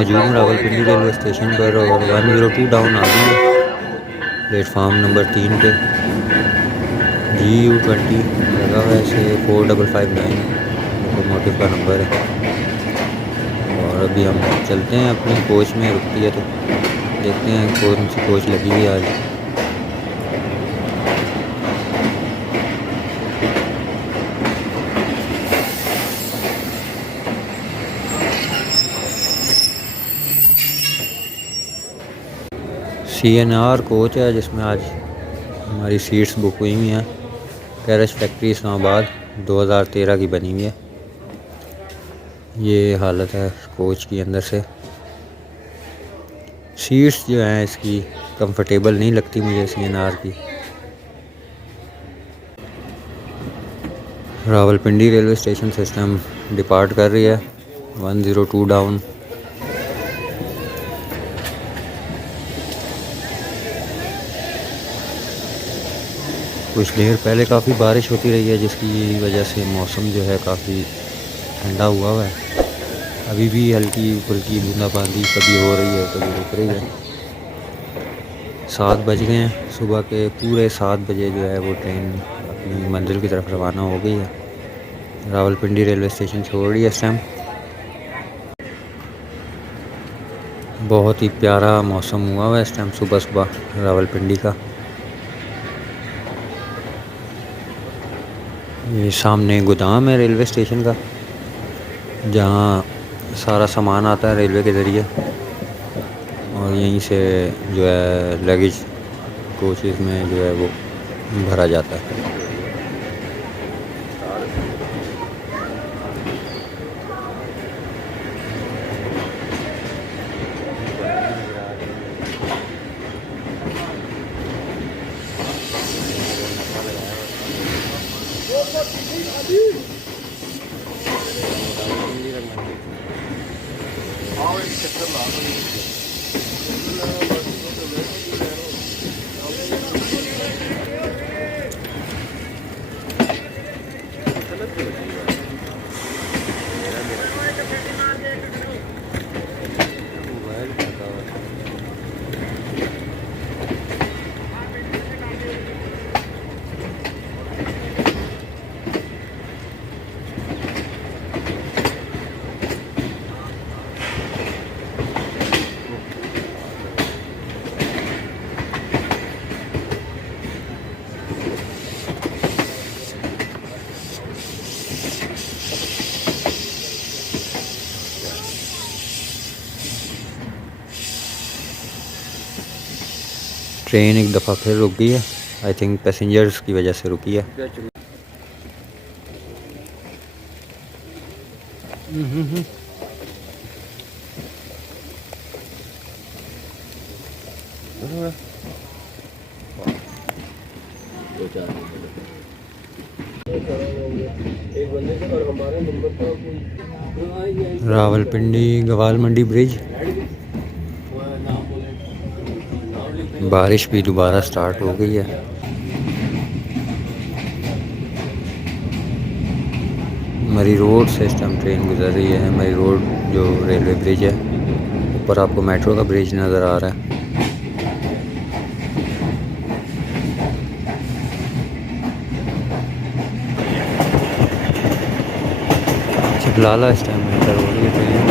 मौजूद हूँ Rawalpindi railway station पर और 102 डाउन आ गई है प्लेटफार्म नंबर 3 पे। GU20 लगा हुआ है, इसे 4559 लोकोमोटिव का नंबर है। और अभी हम चलते हैं अपनी कोच में, रुकती है तो देखते हैं कौन सी कोच लगी हुई आज। CNR कोच है जिसमें आज हमारी सीट्स बुक हुई हुई हैं। कैरेज फैक्ट्री इस्लामाबाद 2013 की बनी हुई है। ये हालत है कोच की अंदर से। सीट्स जो हैं इसकी कंफर्टेबल नहीं लगती मुझे CNR की। Rawalpindi railway station system depart कर रही है 102 डाउन। कुछ देर पहले काफ़ी बारिश होती रही है जिसकी वजह से मौसम जो है काफ़ी ठंडा हुआ है। अभी भी हल्की फुल्की बूंदाबांदी कभी हो रही है कभी रुक रही है। 7 बज गए हैं सुबह के, पूरे 7 बजे जो है वो ट्रेन अपनी मंजिल की तरफ रवाना हो गई है। रावलपिंडी रेलवे स्टेशन छोड़ रही है इस टाइम। बहुत ही प्यारा मौसम हुआ है इस टाइम सुबह सुबह रावलपिंडी का। ये सामने गोदाम है रेलवे स्टेशन का जहाँ सारा सामान आता है रेलवे के ज़रिए और यहीं से जो है लगेज कोचेज़ में जो है वो भरा जाता है। ट्रेन एक दफ़ा फिर रुक गई है। आई थिंक पैसेंजर्स की वजह से रुकी है। रावलपिंडी गवाल मंडी ब्रिज। बारिश भी दोबारा स्टार्ट हो गई है। मरी रोड से इस टाइम ट्रेन गुजर रही है। मरी रोड जो रेलवे ब्रिज है, ऊपर आपको मेट्रो का ब्रिज नज़र आ रहा है। चिपलाला इस टाइम एंटर हो रही है ट्रेन।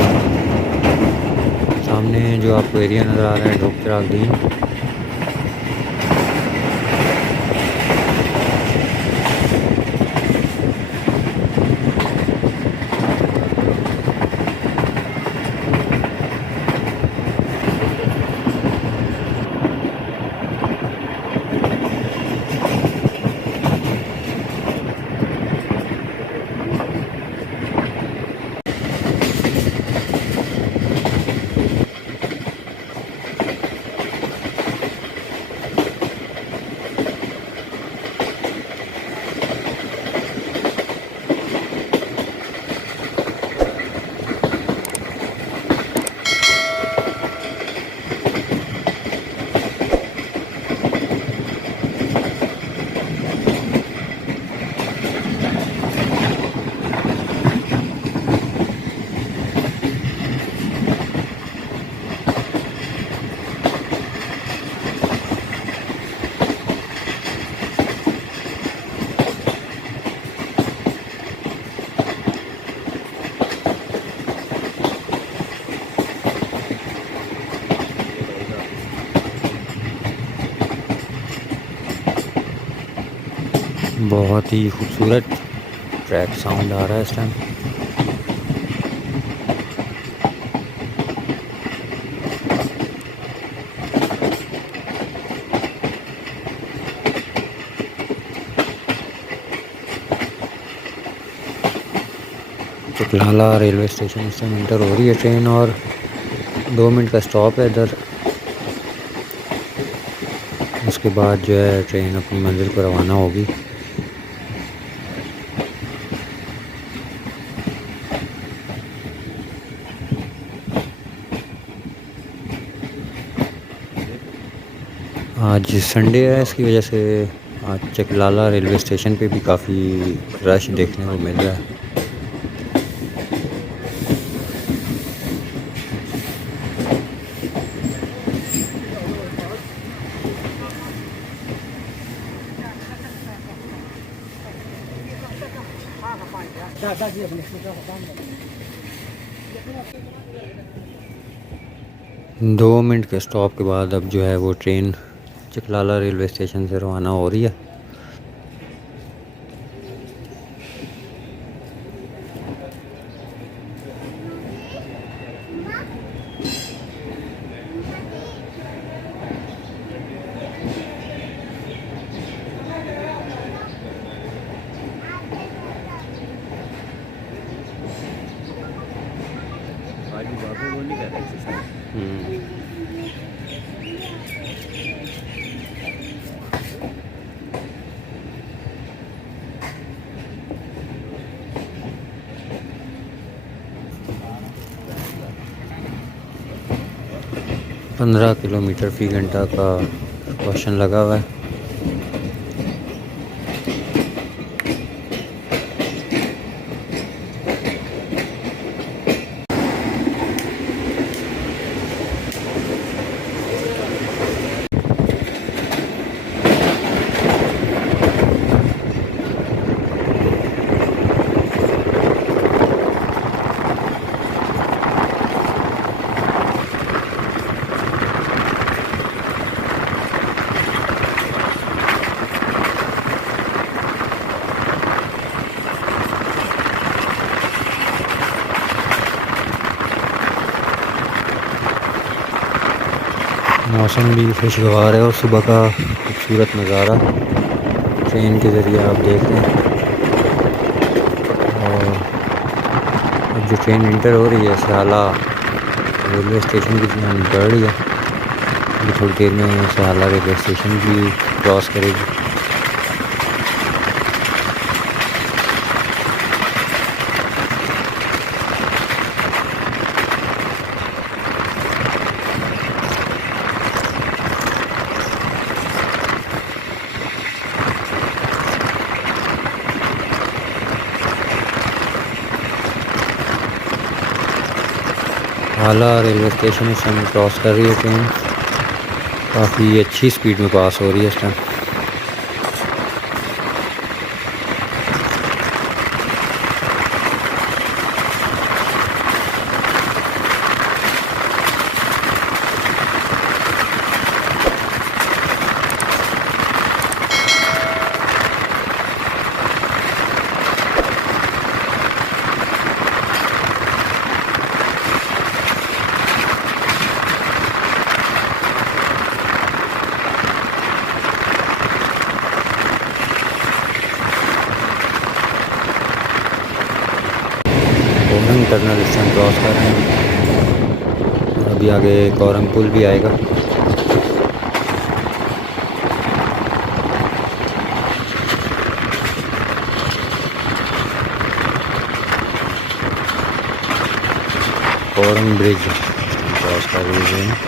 सामने जो आपको एरिया नज़र आ रहा है ढोक बहुत ही खूबसूरत ट्रैक साउंड आ रहा है इस टाइम। चकलाला रेलवे स्टेशन से इंटर हो रही है ट्रेन और 2 मिनट का स्टॉप है इधर। उसके बाद जो है ट्रेन अपनी मंजिल पर रवाना होगी। आज संडे है, इसकी वजह से आज चकलाला रेलवे स्टेशन पे भी काफ़ी रश देखने को मिल रहा है। दो मिनट के स्टॉप के बाद अब जो है वो ट्रेन चकलाला रेलवे स्टेशन से रवाना हो रही है। पंद्रह किलोमीटर फी घंटा का क्वेश्चन लगा हुआ है। मौसम भी खुशगवार है और सुबह का खूबसूरत नज़ारा ट्रेन के ज़रिए आप देख रहे हैं। और अब जो ट्रेन इंटर हो रही है सयाला रेलवे स्टेशन की तरफ बढ़ रही है। अभी थोड़ी देर में सयाला रेलवे स्टेशन भी क्रॉस करेगी। आला रेलवे स्टेशन इस टाइम क्रॉस कर रही है ट्रेन। काफ़ी अच्छी स्पीड में पास हो रही है इस टाइम। टर्नल इस टाइम क्रॉस कर रहे हैं। अभी आगे कोरंग पुल भी आएगा। कोरंग ब्रिज क्रॉस कर रही है।